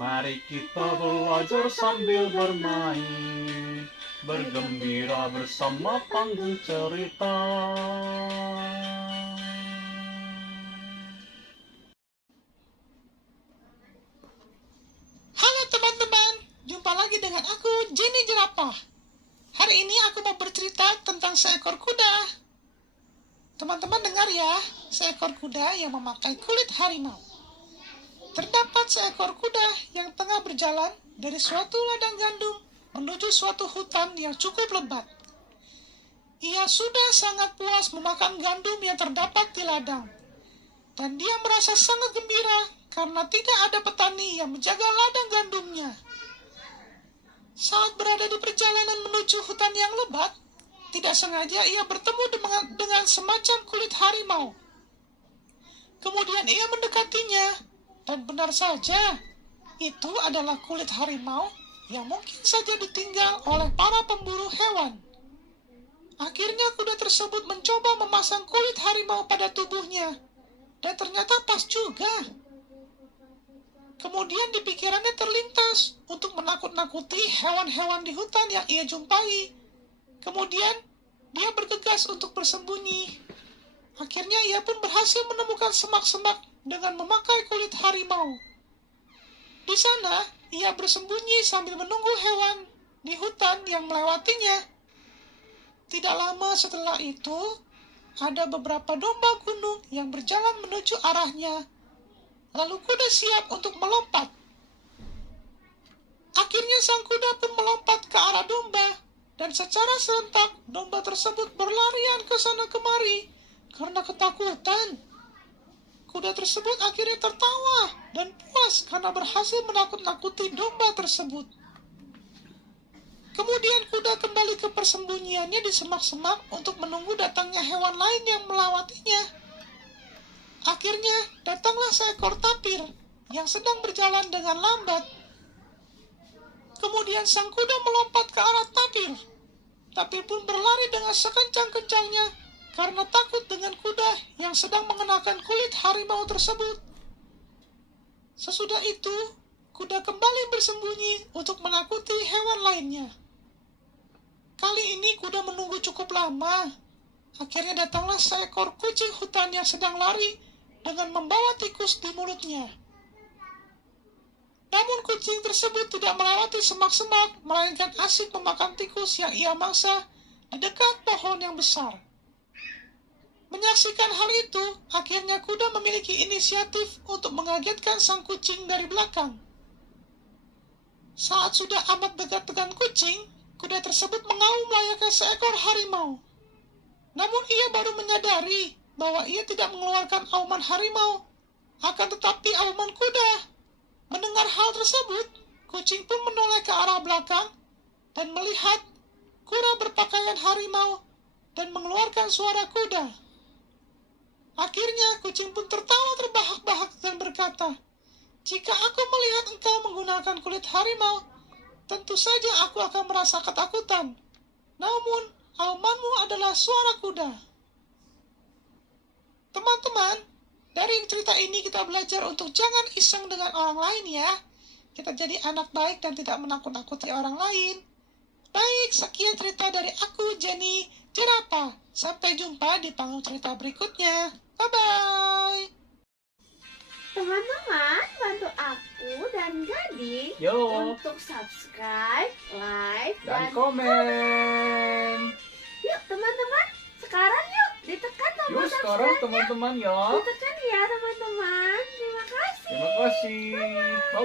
Mari kita belajar sambil bermain, bergembira bersama panggung cerita. Halo teman-teman, jumpa lagi dengan aku, Jenny Jerapah. Hari ini aku mau bercerita tentang seekor kuda. Teman-teman dengar ya, seekor kuda yang memakai kulit harimau. Terdapat seekor kuda yang tengah berjalan dari suatu ladang gandum menuju suatu hutan yang cukup lebat. Ia sudah sangat puas memakan gandum yang terdapat di ladang. Dan dia merasa sangat gembira karena tidak ada petani yang menjaga ladang gandumnya. Saat berada di perjalanan menuju hutan yang lebat, tidak sengaja ia bertemu dengan semacam kulit harimau. Kemudian ia mendekatinya, dan benar saja, itu adalah kulit harimau yang mungkin saja ditinggal oleh para pemburu hewan. Akhirnya kuda tersebut mencoba memasang kulit harimau pada tubuhnya, dan ternyata pas juga. Kemudian di pikirannya terlintas untuk menakut-nakuti hewan-hewan di hutan yang ia jumpai. Kemudian dia bergegas untuk bersembunyi. Akhirnya ia pun berhasil menemukan semak-semak dengan memakai kulit harimau. Di sana ia bersembunyi sambil menunggu hewan di hutan yang melewatinya. Tidak lama setelah itu, ada beberapa domba gunung yang berjalan menuju arahnya. Lalu kuda siap untuk melompat. Akhirnya sang kuda pun melompat ke arah domba, dan secara serentak domba tersebut berlarian ke sana kemari karena ketakutan. Kuda tersebut akhirnya tertawa dan puas karena berhasil menakut-nakuti domba tersebut. Kemudian kuda kembali ke persembunyiannya di semak-semak untuk menunggu datangnya hewan lain yang melewatinya. Akhirnya datanglah seekor tapir yang sedang berjalan dengan lambat. Kemudian sang kuda melompat ke arah tapir. Tapir pun berlari dengan sekencang-kencangnya karena takut dengan kuda yang sedang mengenakan kulit harimau tersebut. Sesudah itu, kuda kembali bersembunyi untuk menakuti hewan lainnya. Kali ini kuda menunggu cukup lama. Akhirnya datanglah seekor kucing hutan yang sedang lari dengan membawa tikus di mulutnya. Namun kucing tersebut tidak melewati semak-semak, melainkan asik memakan tikus yang ia mangsa di dekat pohon yang besar. Menyaksikan hal itu, akhirnya kuda memiliki inisiatif untuk mengagetkan sang kucing dari belakang. Saat sudah amat dekat dengan kucing, kuda tersebut mengaum layaknya seekor harimau. Namun ia baru menyadari bahwa ia tidak mengeluarkan auman harimau, akan tetapi auman kuda. Mendengar hal tersebut, kucing pun menoleh ke arah belakang dan melihat kuda berpakaian harimau dan mengeluarkan suara kuda. Akhirnya kucing pun tertawa terbahak-bahak dan berkata, "Jika aku melihat engkau menggunakan kulit harimau, tentu saja aku akan merasa ketakutan. Namun, aumanmu adalah suara kuda." Teman-teman, dari cerita ini kita belajar untuk jangan iseng dengan orang lain ya. Kita jadi anak baik dan tidak menakut-nakuti orang lain. Baik, sekian cerita dari aku, Jenny Jerapah. Sampai jumpa di panggung cerita berikutnya. Bye-bye. Teman-teman, bantu aku dan Gading Yo, untuk subscribe, like, dan komen. Yuk teman-teman, sekarang yuk ditekan tombol Yuk sekarang subscribe-nya. teman-teman ya. Ditekan ya teman-teman. Terima kasih. Terima kasih. Bye-bye.